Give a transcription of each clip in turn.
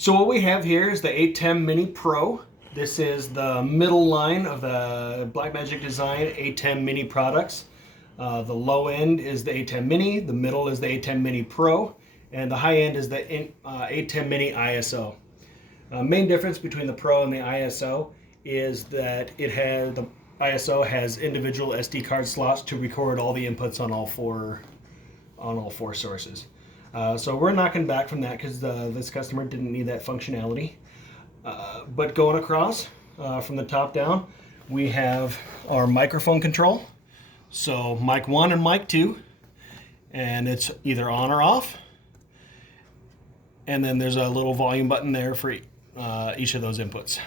So what we have here is the ATEM Mini Pro. This is the middle line of the Blackmagic Design ATEM Mini products. The low end is the ATEM Mini, the middle is the ATEM Mini Pro, and the high end is the ATEM Mini ISO. Main difference between the Pro and the ISO is that the ISO has individual SD card slots to record all the inputs on all four sources. So we're knocking back from that because this customer didn't need that functionality. But going across from the top down, we have our microphone control. So mic 1 and mic 2, and it's either on or off. And then there's a little volume button there for each of those inputs.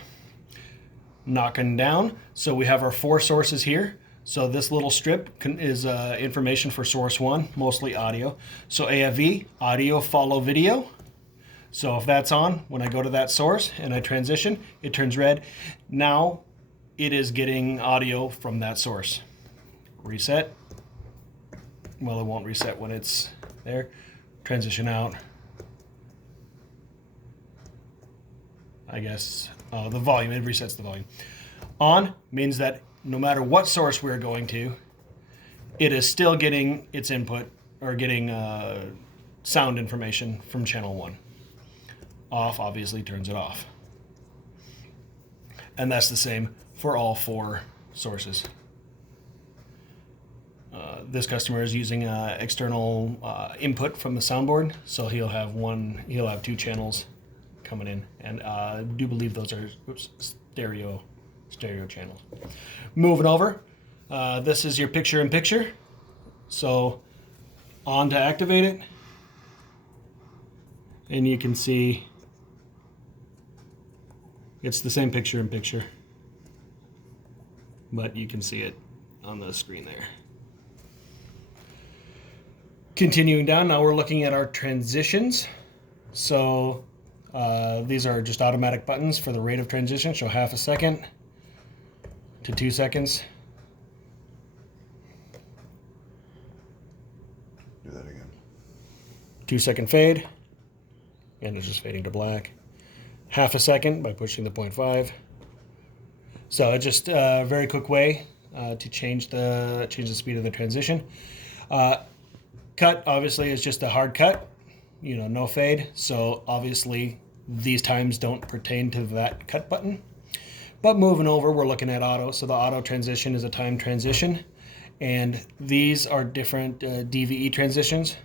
Knocking down, so we have our 4 sources here. So this little strip is information for source 1, mostly audio. So AFV, audio follow video. So if that's on, when I go to that source and I transition, it turns red. Now it is getting audio from that source. Reset. Well, it won't reset when it's there. Transition out. I guess the volume, it resets the volume. On means that no matter what source we're going to, it is still getting its input or getting sound information from channel 1. Off obviously turns it off. And that's the same for all 4 sources. This customer is using external input from the soundboard, so he'll have 2 channels coming in, and I do believe those are stereo channels. Moving over, this is your picture-in-picture. So on to activate it, and you can see it's the same picture-in-picture, but you can see it on the screen there. Continuing down, now we're looking at our transitions. So these are just automatic buttons for the rate of transition. So 1/2 second to 2 seconds. Do that again. 2-second fade, and it's just fading to black. 1/2 second by pushing the 0.5. So it's just a very quick way to change the speed of the transition. Cut obviously is just a hard cut, no fade. So obviously these times don't pertain to that cut button. But moving over, we're looking at auto. So the auto transition is a time transition, and these are different DVE transitions.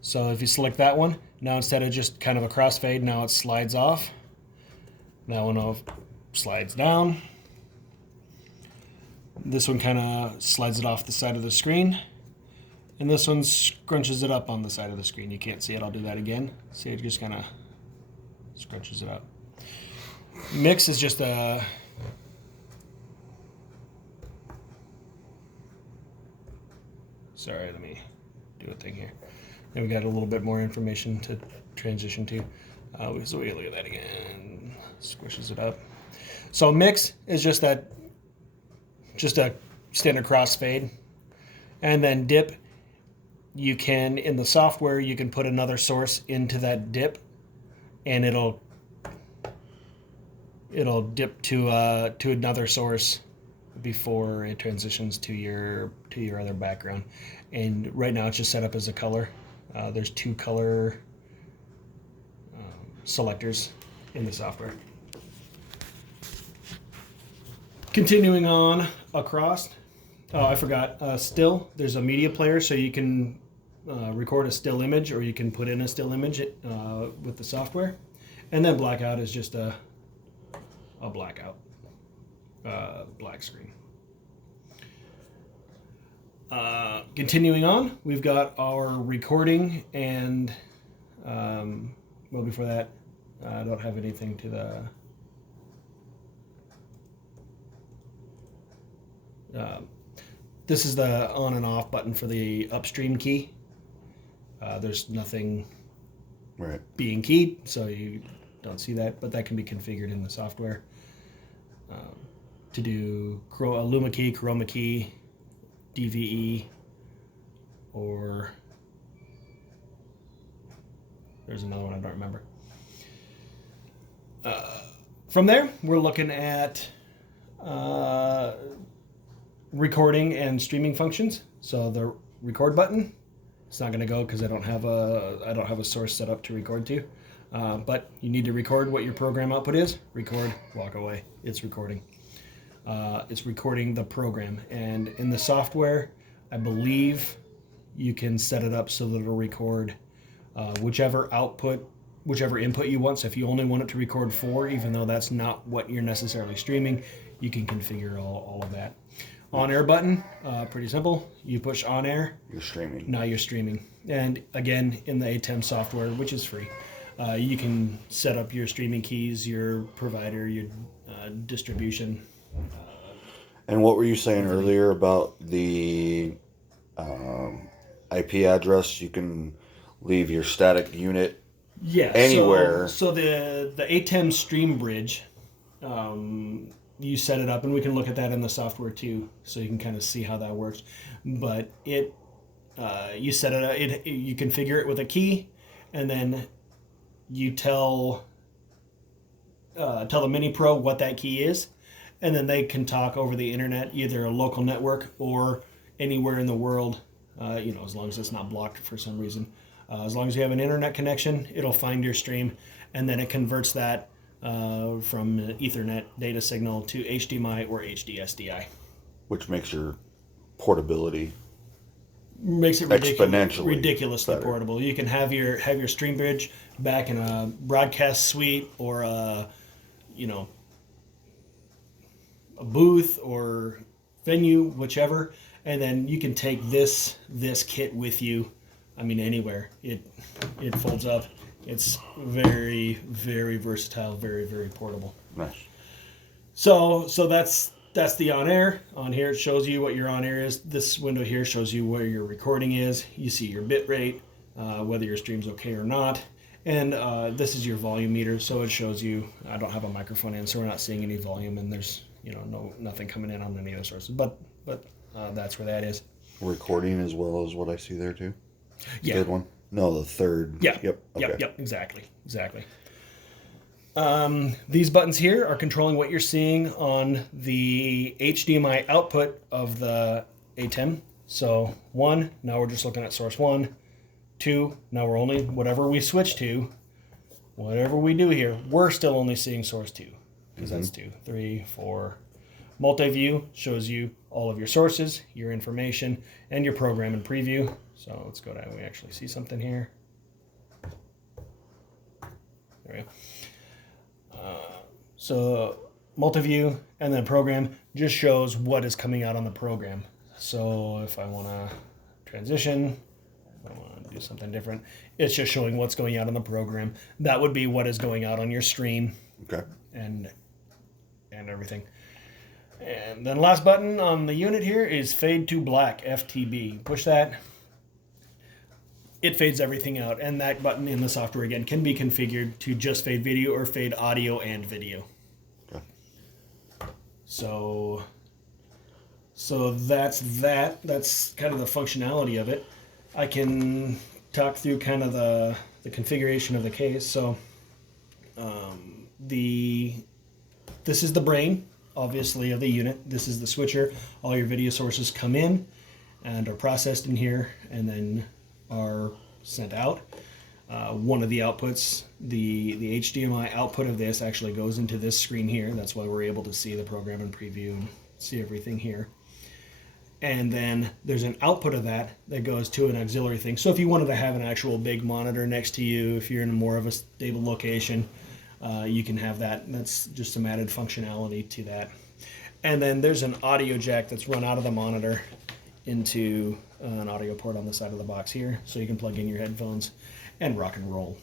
So if you select that one, now instead of just kind of a crossfade, now it slides off. That one slides down. This one kind of slides it off the side of the screen. And this one scrunches it up on the side of the screen. You can't see it. I'll do that again. See, it just kind of scrunches it up. Mix is just a... Sorry, let me do a thing here. Then we got a little bit more information to transition to. So we look at that again. Squishes it up. So mix is just a standard crossfade. And then dip, you can, in the software, you can put another source into that dip, and it'll dip to another source before it transitions to your other background. And right now it's just set up as a color. There's 2 color selectors in the software. Continuing on across, I forgot, still, there's a media player, so you can record a still image, or you can put in a still image with the software. And then blackout is just a blackout, black screen. Continuing on, we've got our recording, and well, before that, I don't have anything to the... this is the on and off button for the upstream key. There's nothing being keyed, so you don't see that, but that can be configured in the software to do a luma key, chroma key, DVE, or there's another one I don't remember. From there, we're looking at recording and streaming functions. So the record button, it's not going to go because I don't have a source set up to record to. But you need to record what your program output is. Record, walk away. It's recording. It's recording the program. And in the software, I believe you can set it up so that it'll record whichever input you want. So if you only want it to record 4, even though that's not what you're necessarily streaming, you can configure all of that. On air button, pretty simple. You push on air. You're streaming. Now you're streaming. And again, in the ATEM software, which is free, you can set up your streaming keys, your provider, your distribution. And what were you saying earlier about the IP address? You can leave your static unit anywhere. So the ATEM Stream Bridge, you set it up, and we can look at that in the software too, so you can kind of see how that works. But you set it up, you configure it with a key, and then you tell the Mini Pro what that key is, and then they can talk over the internet, either a local network or anywhere in the world. As long as it's not blocked for some reason. As long as you have an internet connection, it'll find your stream, and then it converts that from Ethernet data signal to HDMI or HDSDI. Which makes your portability exponentially ridiculously better. Portable. You can have your stream bridge back in a broadcast suite or a booth or venue, whichever, and then you can take this kit with you. I mean, anywhere. It folds up. It's very, very versatile, very, very portable. Nice. So that's the on air. On here it shows you what your on air is. This window here shows you where your recording is. You see your bit rate, whether your stream's okay or not. And this is your volume meter, so it shows you. I don't have a microphone in, so we're not seeing any volume, and there's nothing coming in on any other sources. But that's where that is. Recording as well as what I see there too. Yeah. Third one. No, the third. Yeah. Yep. Okay. Yep. Exactly. These buttons here are controlling what you're seeing on the HDMI output of the ATEM. So 1, now we're just looking at source 1. 2, now we're only, whatever we switch to, whatever we do here, we're still only seeing source 2. Because that's 2. 3, 4. Multi-view shows you all of your sources, your information, and your program and preview. So let's go down. We actually see something here. There we go. So multi-view and then program just shows what is coming out on the program. So if I want to transition, if I want to do something different, it's just showing what's going out on the program. That would be what is going out on your stream. Okay. And everything. And then last button on the unit here is fade to black, FTB. Push that. It fades everything out. And that button in the software, again, can be configured to just fade video or fade audio and video. Okay. So that's that. That's kind of the functionality of it. I can talk through kind of the configuration of the case. So this is the brain, obviously, of the unit. This is the switcher. All your video sources come in and are processed in here and then are sent out. One of the outputs, the HDMI output of this actually goes into this screen here. That's why we're able to see the program and preview and see everything here. And then there's an output of that goes to an auxiliary thing. So if you wanted to have an actual big monitor next to you, if you're in more of a stable location, you can have that. That's just some added functionality to that. And then there's an audio jack that's run out of the monitor into an audio port on the side of the box here, so you can plug in your headphones and rock and roll.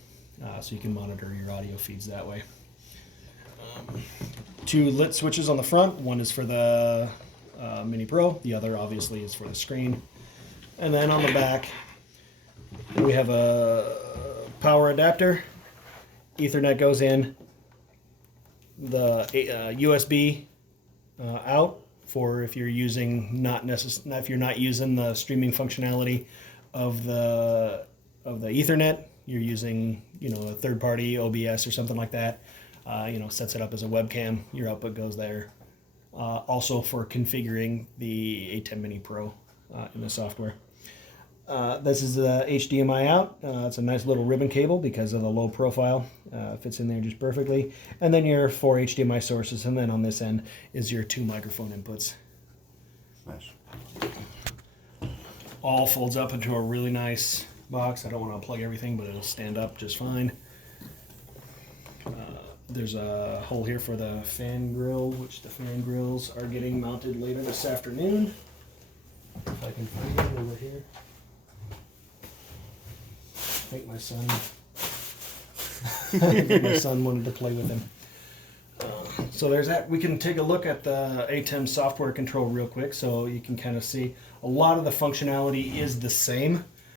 So you can monitor your audio feeds that way. 2 lit switches on the front. One is for the Mini Pro. The other, obviously, is for the screen. And then on the back, we have a power adapter. Ethernet goes in. The USB out for if you're using if you're not using the streaming functionality of the Ethernet, you're using a third-party OBS or something like that. sets it up as a webcam. Your output goes there. Also for configuring the ATEM Mini Pro in the software. This is the HDMI out. It's a nice little ribbon cable because of the low profile. Fits in there just perfectly. And then your 4 HDMI sources, and then on this end is your 2 microphone inputs. Nice. All folds up into a really nice box. I don't want to unplug everything, but it'll stand up just fine. There's a hole here for the fan grill, which the fan grills are getting mounted later this afternoon. If I can find it over here. I think my son wanted to play with him. So there's that. We can take a look at the ATEM software control real quick so you can kind of see a lot of the functionality is the same.